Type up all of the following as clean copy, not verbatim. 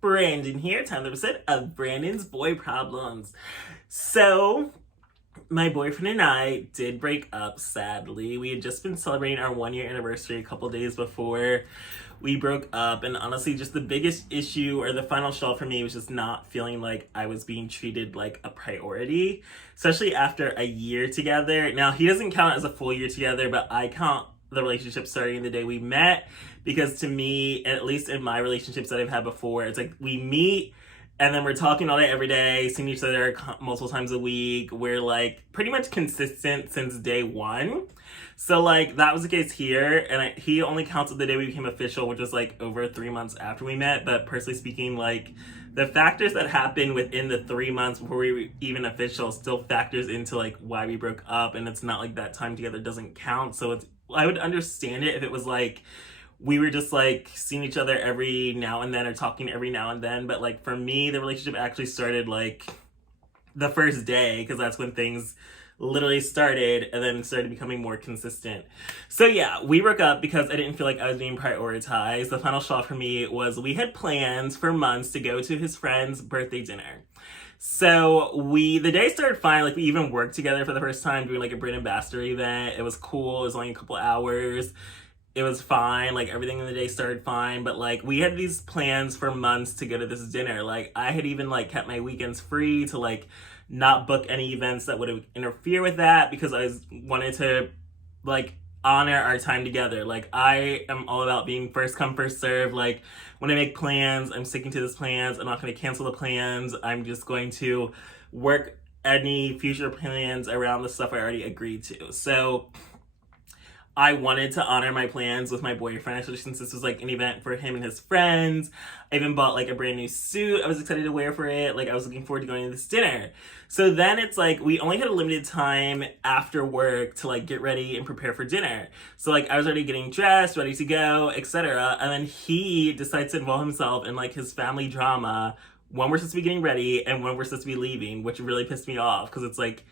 Brandon here, time episode of Brandon's Boy Problems. So, my boyfriend and I did break up, sadly. We had just been celebrating our 1 year anniversary a couple days before we broke up, and honestly, just the biggest issue or the final straw for me was just not feeling like I was being treated like a priority, especially after a year together. Now, he doesn't count as a full year together, but I count the relationship starting the day we met because to me, at least in my relationships that I've had before, it's like we meet and then we're talking all day every day, seeing each other multiple times a week. We're like pretty much consistent since day one. So like that was the case here, and he only counted the day we became official, which was like over 3 months after we met. But personally speaking, like the factors that happened within the 3 months before we were even official still factors into like why we broke up, and it's not like that time together doesn't count. So it's I would understand it if it was like we were just like seeing each other every now and then or talking every now and then. But like for me, the relationship actually started like the first day because that's when things literally started and then started becoming more consistent. So yeah, we broke up because I didn't feel like I was being prioritized. The final straw for me was we had plans for months to go to his friend's birthday dinner. So the day started fine. Like we even worked together for the first time doing like a brand ambassador event. It was cool. It was only a couple hours. It was fine. Like everything in the day started fine. But like we had these plans for months to go to this dinner. Like I had even like kept my weekends free to like not book any events that would interfere with that because wanted to like honor our time together. Like I am all about being first come first serve. Like when I make plans, I'm sticking to those plans. I'm not going to cancel the plans. I'm just going to work any future plans around the stuff I already agreed to. So I wanted to honor my plans with my boyfriend, especially since this was like an event for him and his friends. I even bought like a brand new suit I was excited to wear for it. Like I was looking forward to going to this dinner. So then it's like we only had a limited time after work to like get ready and prepare for dinner. So like I was already getting dressed, ready to go, etc. And then he decides to involve himself in like his family drama when we're supposed to be getting ready and when we're supposed to be leaving, which really pissed me off because it's like,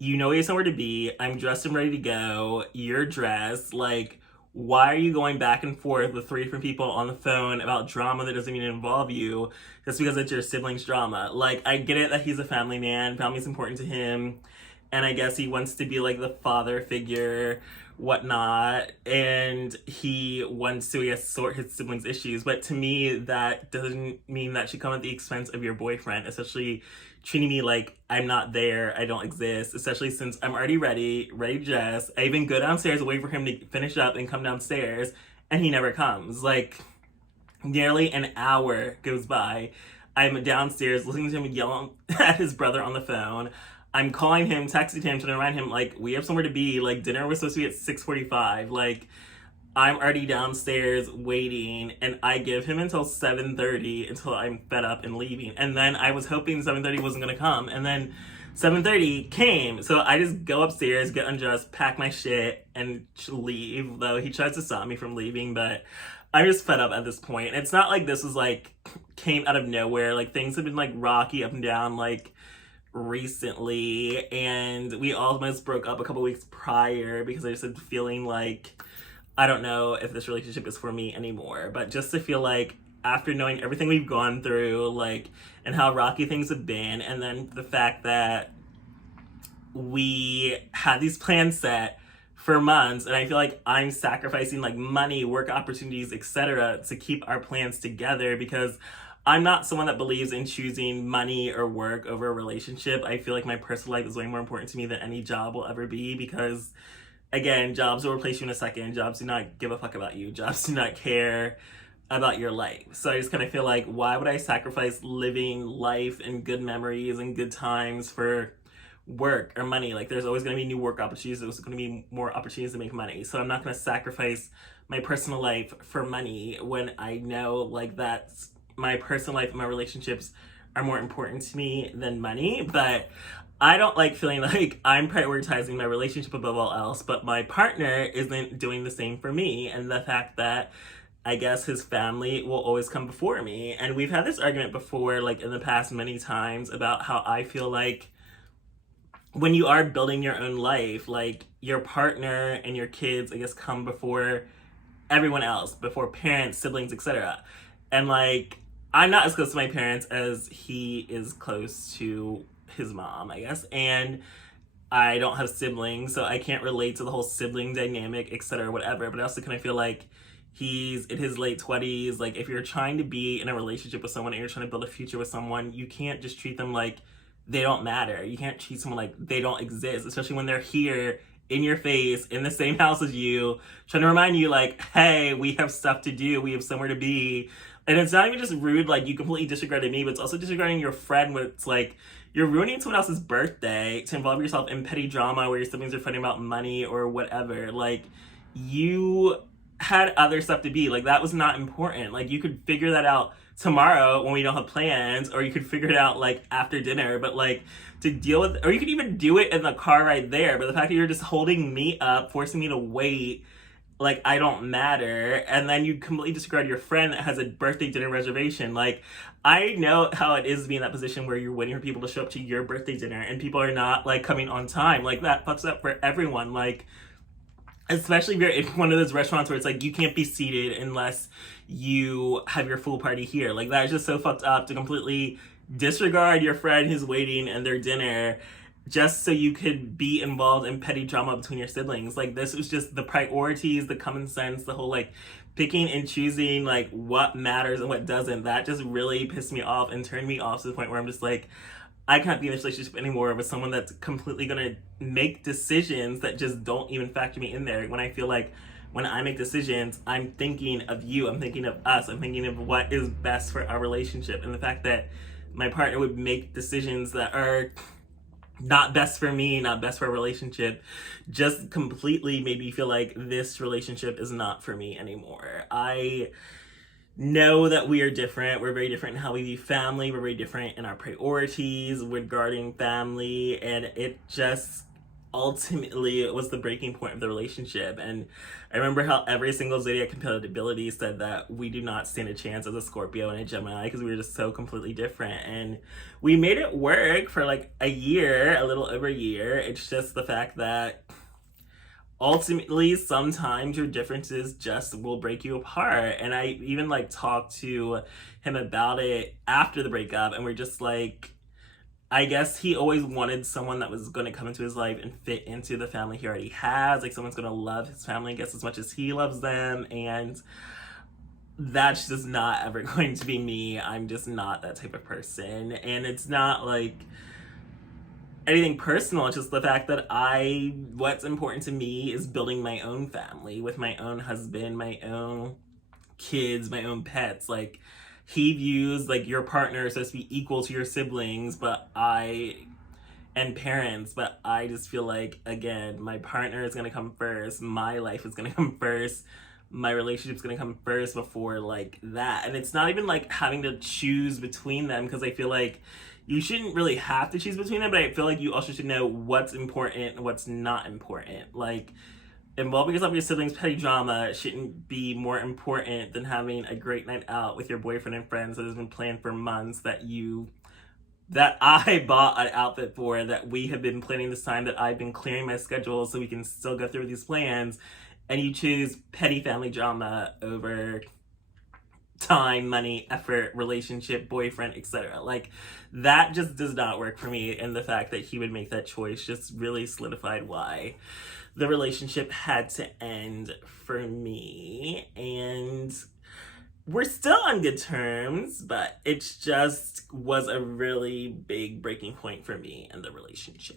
you know you have somewhere to be. I'm dressed and ready to go. You're dressed. Like, why are you going back and forth with three different people on the phone about drama that doesn't even involve you just because it's your siblings' drama? Like, I get it that he's a family man. Family's important to him. And I guess he wants to be like the father figure, whatnot. And he wants to, I guess, sort his siblings' issues. But to me, that doesn't mean that should come at the expense of your boyfriend, especially treating me like I'm not there, I don't exist, especially since I'm already ready to dress. I even go downstairs, wait for him to finish up and come downstairs, and he never comes. Like, nearly an hour goes by. I'm downstairs listening to him yell at his brother on the phone. I'm calling him, texting him to remind him, like, we have somewhere to be. Like, dinner was supposed to be at 6:45. Like, I'm already downstairs waiting, and I give him until 7:30 until I'm fed up and leaving. And then I was hoping 7:30 wasn't gonna come, and then 7:30 came. So I just go upstairs, get undressed, pack my shit, and leave. Though he tries to stop me from leaving, but I'm just fed up at this point. It's not like this was like came out of nowhere. Like things have been like rocky up and down like recently, and we almost broke up a couple weeks prior because I just started feeling like I don't know if this relationship is for me anymore. But just to feel like after knowing everything we've gone through, like, and how rocky things have been, and then the fact that we had these plans set for months, and I feel like I'm sacrificing like money, work opportunities, etc. to keep our plans together because I'm not someone that believes in choosing money or work over a relationship. I feel like my personal life is way more important to me than any job will ever be because again, jobs will replace you in a second. Jobs do not give a fuck about you. Jobs do not care about your life. So I just kind of feel like, why would I sacrifice living life and good memories and good times for work or money? Like, there's always going to be new work opportunities. There's going to be more opportunities to make money. So I'm not going to sacrifice my personal life for money when I know, like, that's my personal life and my relationships are more important to me than money. But I don't like feeling like I'm prioritizing my relationship above all else, but my partner isn't doing the same for me. And the fact that I guess his family will always come before me. And we've had this argument before, like in the past many times, about how I feel like when you are building your own life, like your partner and your kids, I guess, come before everyone else, before parents, siblings, etc. And like, I'm not as close to my parents as he is close to his mom, I guess. And I don't have siblings, so I can't relate to the whole sibling dynamic, etc., whatever. But I also kind of feel like he's in his late 20s. Like, if you're trying to be in a relationship with someone and you're trying to build a future with someone, you can't just treat them like they don't matter. You can't treat someone like they don't exist, especially when they're here in your face, in the same house as you, trying to remind you, like, hey, we have stuff to do, we have somewhere to be. And it's not even just rude, like, you completely disregarded me, but it's also disregarding your friend, where it's like, you're ruining someone else's birthday to involve yourself in petty drama where your siblings are fighting about money or whatever. Like, you had other stuff to be. Like, that was not important. Like, you could figure that out tomorrow when we don't have plans, or you could figure it out, like, after dinner. But, like, to deal with, or you could even do it in the car right there. But the fact that you're just holding me up, forcing me to wait, like I don't matter, and then you completely disregard your friend that has a birthday dinner reservation. Like, I know how it is to be in that position where you're waiting for people to show up to your birthday dinner and people are not, like, coming on time. Like, that fucks up for everyone. Like, especially if you're in one of those restaurants where it's like you can't be seated unless you have your full party here. Like, that is just so fucked up to completely disregard your friend who's waiting and their dinner just so you could be involved in petty drama between your siblings. Like, this was just the priorities, the common sense, the whole, like, picking and choosing, like, what matters and what doesn't. That just really pissed me off and turned me off to the point where I'm just like, I can't be in this relationship anymore with someone that's completely gonna make decisions that just don't even factor me in there. When I feel like when I make decisions, I'm thinking of you, I'm thinking of us, I'm thinking of what is best for our relationship. And the fact that my partner would make decisions that are not best for me, not best for a relationship, just completely made me feel like this relationship is not for me anymore. I know that we are different. We're very different in how we view family. We're very different in our priorities regarding family. And it just ultimately it was the breaking point of the relationship. And I remember how every single zodiac compatibility said that we do not stand a chance as a Scorpio and a Gemini because we were just so completely different. And we made it work for like a year, a little over a year. It's just the fact that ultimately sometimes your differences just will break you apart. And I even like talked to him about it after the breakup, and we're just like, I guess he always wanted someone that was going to come into his life and fit into the family he already has. Like, someone's going to love his family, I guess, as much as he loves them. And that's just not ever going to be me. I'm just not that type of person. And it's not like anything personal. It's just the fact that what's important to me is building my own family with my own husband, my own kids, my own pets. Like, he views like your partner is supposed to be equal to your siblings, and parents, but I just feel like, again, my partner is gonna come first, my life is gonna come first, my relationship's gonna come first before like that. And it's not even like having to choose between them, because I feel like you shouldn't really have to choose between them, but I feel like you also should know what's important and what's not important. Like, involving yourself in your siblings' petty drama shouldn't be more important than having a great night out with your boyfriend and friends that has been planned for months, that I bought an outfit for, that we have been planning this time, that I've been clearing my schedule so we can still go through these plans, and you choose petty family drama over time, money, effort, relationship, boyfriend, etc. Like, that just does not work for me, and the fact that he would make that choice just really solidified why the relationship had to end for me. And we're still on good terms, but it just was a really big breaking point for me in the relationship.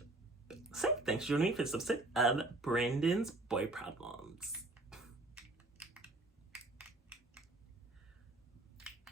So thanks for joining me for this episode of Branden's Boy Problem.